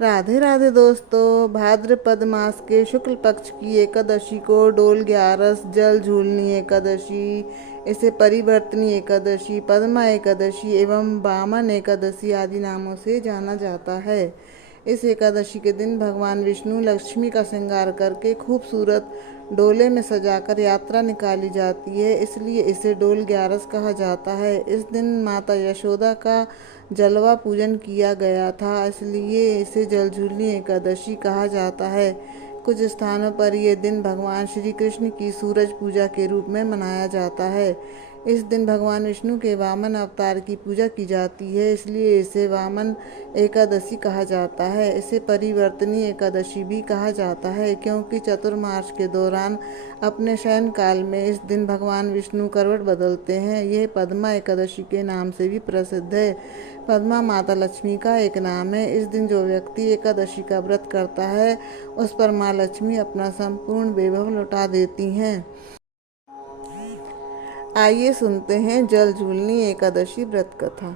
राधे राधे दोस्तों, भाद्रपद मास के शुक्ल पक्ष की एकादशी को डोल ग्यारस, जल झूलनी एकादशी, इसे परिवर्तनी एकादशी, पद्मा एकादशी एवं वामन एकादशी आदि नामों से जाना जाता है। इस एकादशी के दिन भगवान विष्णु लक्ष्मी का श्रृंगार करके खूबसूरत डोले में सजाकर यात्रा निकाली जाती है, इसलिए इसे डोल ग्यारस कहा जाता है। इस दिन माता यशोदा का जलवा पूजन किया गया था, इसलिए इसे जलझूलनी एकादशी कहा जाता है। कुछ स्थानों पर यह दिन भगवान श्री कृष्ण की सूरज पूजा के रूप में मनाया जाता है। इस दिन भगवान विष्णु के वामन अवतार की पूजा की जाती है, इसलिए इसे वामन एकादशी कहा जाता है। इसे परिवर्तनी एकादशी भी कहा जाता है, क्योंकि चतुर्मास के दौरान अपने शयन काल में इस दिन भगवान विष्णु करवट बदलते हैं। यह पद्मा एकादशी के नाम से भी प्रसिद्ध है। पद्मा माता लक्ष्मी का एक नाम है। इस दिन जो व्यक्ति एकादशी का व्रत करता है, उस पर माँ लक्ष्मी अपना संपूर्ण वैभव लौटा देती हैं। आइए सुनते हैं जल झूलनी एकादशी व्रत कथा।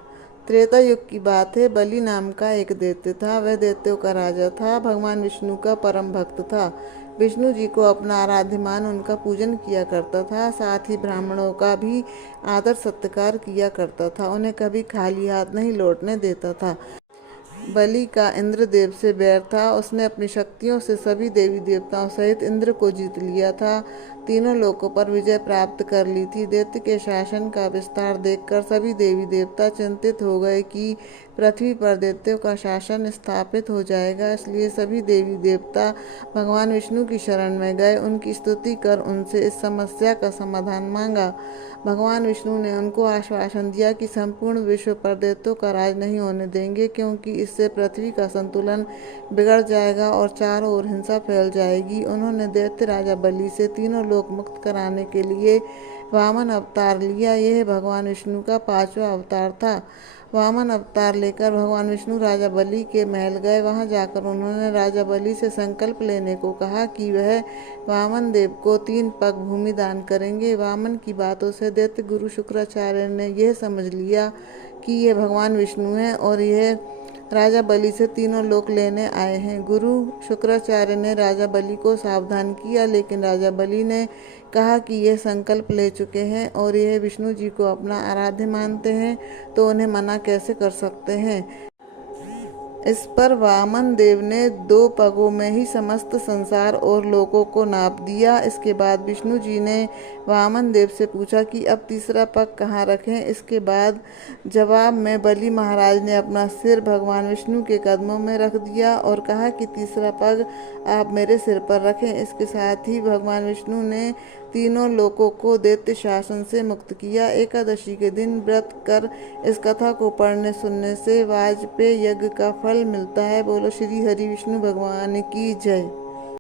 त्रेता युग की बात है। बलि नाम का एक दैत्य था। वह दैत्यों का राजा था। भगवान विष्णु का परम भक्त था। विष्णु जी को अपना आराध्य मान उनका पूजन किया करता था। साथ ही ब्राह्मणों का भी आदर सत्कार किया करता था। उन्हें कभी खाली हाथ नहीं लौटने देता था। बलि का इंद्रदेव से बैर था। उसने अपनी शक्तियों से सभी देवी देवताओं सहित इंद्र को जीत लिया था। तीनों लोकों पर विजय प्राप्त कर ली थी। दैत्य के शासन का विस्तार देखकर सभी देवी देवता चिंतित हो गए कि पृथ्वी पर दैत्यों का शासन स्थापित हो जाएगा। इसलिए सभी देवी देवता भगवान विष्णु की शरण में गए। उनकी स्तुति कर उनसे इस समस्या का समाधान मांगा। भगवान विष्णु ने उनको आश्वासन दिया कि संपूर्ण विश्व पर दैत्यों का राज नहीं होने देंगे, क्योंकि इससे पृथ्वी का संतुलन बिगड़ जाएगा और चारों ओर हिंसा फैल जाएगी। उन्होंने दैत्य राजा बलि से तीनों लोक मुक्त कराने के लिए वामन अवतार लिया। यह भगवान विष्णु का 5वां अवतार था। वामन अवतार लेकर भगवान विष्णु राजा बलि के महल गए। वहां जाकर उन्होंने राजा बलि से संकल्प लेने को कहा कि वह वामन देव को 3 पग भूमि दान करेंगे। वामन की बातों से दैत्य गुरु शुक्राचार्य ने यह समझ लिया कि यह भगवान विष्णु हैं और यह राजा बलि से तीनों लोक लेने आए हैं। गुरु शुक्राचार्य ने राजा बलि को सावधान किया, लेकिन राजा बलि ने कहा कि यह संकल्प ले चुके हैं और यह विष्णु जी को अपना आराध्य मानते हैं, तो उन्हें मना कैसे कर सकते हैं। इस पर वामन देव ने 2 पगों में ही समस्त संसार और लोकों को नाप दिया। इसके बाद विष्णु जी ने वामन देव से पूछा कि अब तीसरा पग कहाँ रखें। इसके बाद जवाब में बलि महाराज ने अपना सिर भगवान विष्णु के कदमों में रख दिया और कहा कि तीसरा पग आप मेरे सिर पर रखें। इसके साथ ही भगवान विष्णु ने तीनों लोकों को दैत्य शासन से मुक्त किया। एकादशी के दिन व्रत कर इस कथा को पढ़ने सुनने से वाजपेय यज्ञ का फल मिलता है। बोलो श्री हरि विष्णु भगवान की जय।